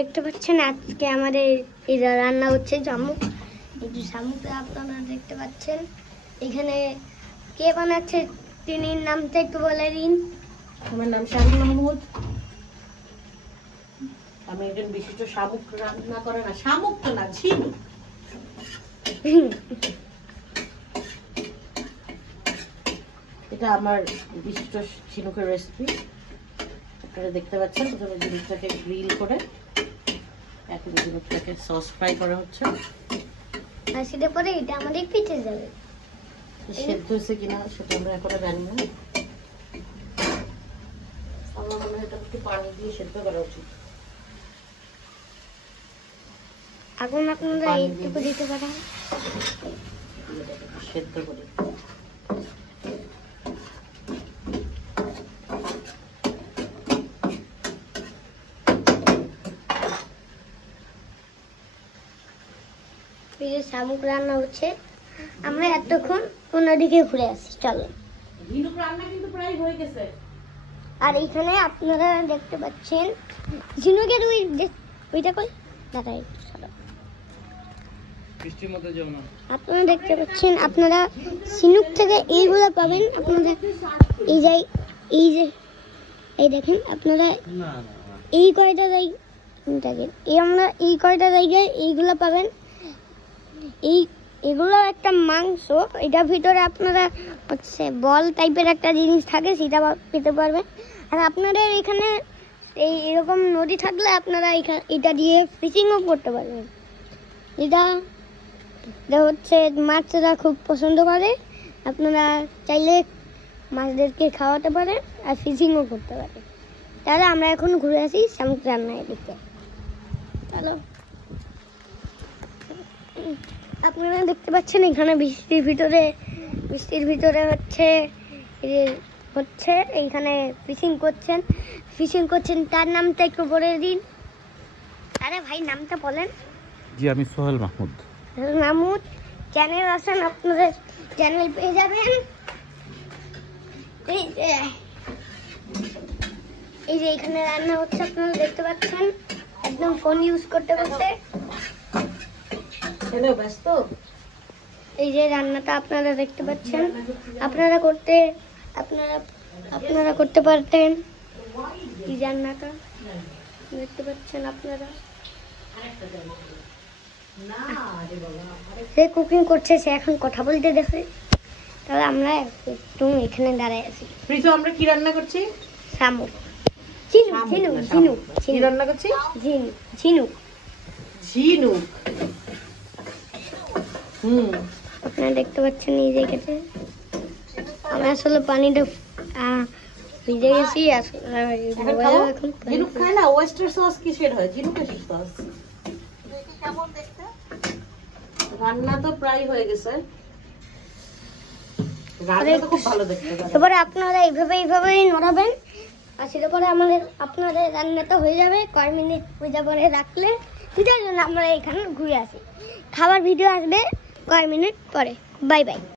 দেখতে পাচ্ছেন আজকে আমাদের এই রান্না হচ্ছে শামুক। এই যে শামুকটা আপনারা দেখতে পাচ্ছেন, এখানে কে বানাচ্ছে তিনি নামটা একটু বলে দিন। আমার নাম শামীম মাহমুদ। আমি একজন বিশিষ্ট শামুক রান্না করে না, শামুক তো না, ঝিনুক। এটা আমার বিশিষ্ট ঝিনুকের রেসিপি। আপনারা দেখতে পাচ্ছেন প্রথমে ঝিনুকটাকে গ্রিল করে এখন ঝিনুকটাকে সস ফ্রাই করা হচ্ছে। আর সেটা পরে এটা আমাদের পিঠে যাবে। সেদ্ধ হয়েছে কিনা সেটা আমরা এখনো জানি না। আমার মনে হয় এটা একটু পানি দিয়ে সেদ্ধ করা উচিত। এখন আপনারা এইটুকু দিতে পারেন, সেদ্ধ করে। এই যে শামুক রান্না হচ্ছে, আমরা এতক্ষণ অন্যদিকে ঘুরে আসি। চলো, ঝিনুক রান্না কিন্তু প্রায় হয়ে গেছে। আর এখানে আপনারা দেখতে পাচ্ছেন ঝিনুকের ওইটা কই দাঁড়াই, আপনারা দেখতে পাচ্ছেন, আপনারা ঝিনুক থেকে এইগুলো পাবেন। আপনারা এই দেখেন, আপনারা এই কয়টা জায়গায় এইগুলো পাবেন। এগুলো একটা মাংস, এটার ভিতরে আপনারা হচ্ছে বল টাইপের একটা জিনিস থাকে, সেটা পেতে পারবেন। আর আপনাদের এখানে এরকম নদী থাকলে আপনারা এটা দিয়ে ফিশিংও করতে পারবেন। এটা হচ্ছে মাছরা খুব পছন্দ করে, আপনারা চাইলে মাছদেরকে খাওয়াতে পারেন আর ফিশিংও করতে পারেন। তাহলে আমরা এখন ঘুরে আসি শামুক রান্নার দিকে। চলো, আপনারা দেখতে পাচ্ছেন এখানে বৃষ্টির ভিতরে হচ্ছে এইখানে ফিশিং করছেন। তার নামটা একটু বলে দিন। আরে ভাই, নামটা বলেন। জি, আমি সোহেল মাহমুদ। মাহমুদ চ্যানেল আছেন, আপনাদের চ্যানেল পেয়ে যাবেন। এই যে এখানে রান্না হচ্ছে, আপনারা দেখতে পাচ্ছেন, একদম ফোন ইউজ করতে করতে। হ্যালো, ব্যস্ত? এই যে রান্নাটা আপনারা দেখতে পাচ্ছেন, আপনারা করতে পারতেন। এই রান্নাটা দেখতে পাচ্ছেন আপনারা, সে কুকিং করছে, সে এখন কথা বলতে দেখে। তাহলে আমরা একটু এখানে দাঁড়ায় আছি। প্রীতু, আমরা কি রান্না করছি? শামুক। কি রান্না করছি? ঝিনুক। আপনারা দেখতে পাচ্ছেন এই জায়গাতে আমি আসলে পানিটা ভিজে গেছি। ঝিনুক খায় না, ওয়েস্টার সস কিসের হয়? ঝিনুকের সস। কেমন দেখতে? রান্না তো প্রায় হয়ে গেছে। রান্না তো খুব ভালো দেখতে। এবারে আপনারা এইভাবেই নড়াবেন, আর সেটা পরে আপনাদের রান্নাটা হয়ে যাবে। কয় মিনিট পূজা পরে রাখলে পূজার জন্য আমরা এখানে ঘুরে আসি। খাবার ভিডিও আসবে কয় মিনিট পরে। Bye bye.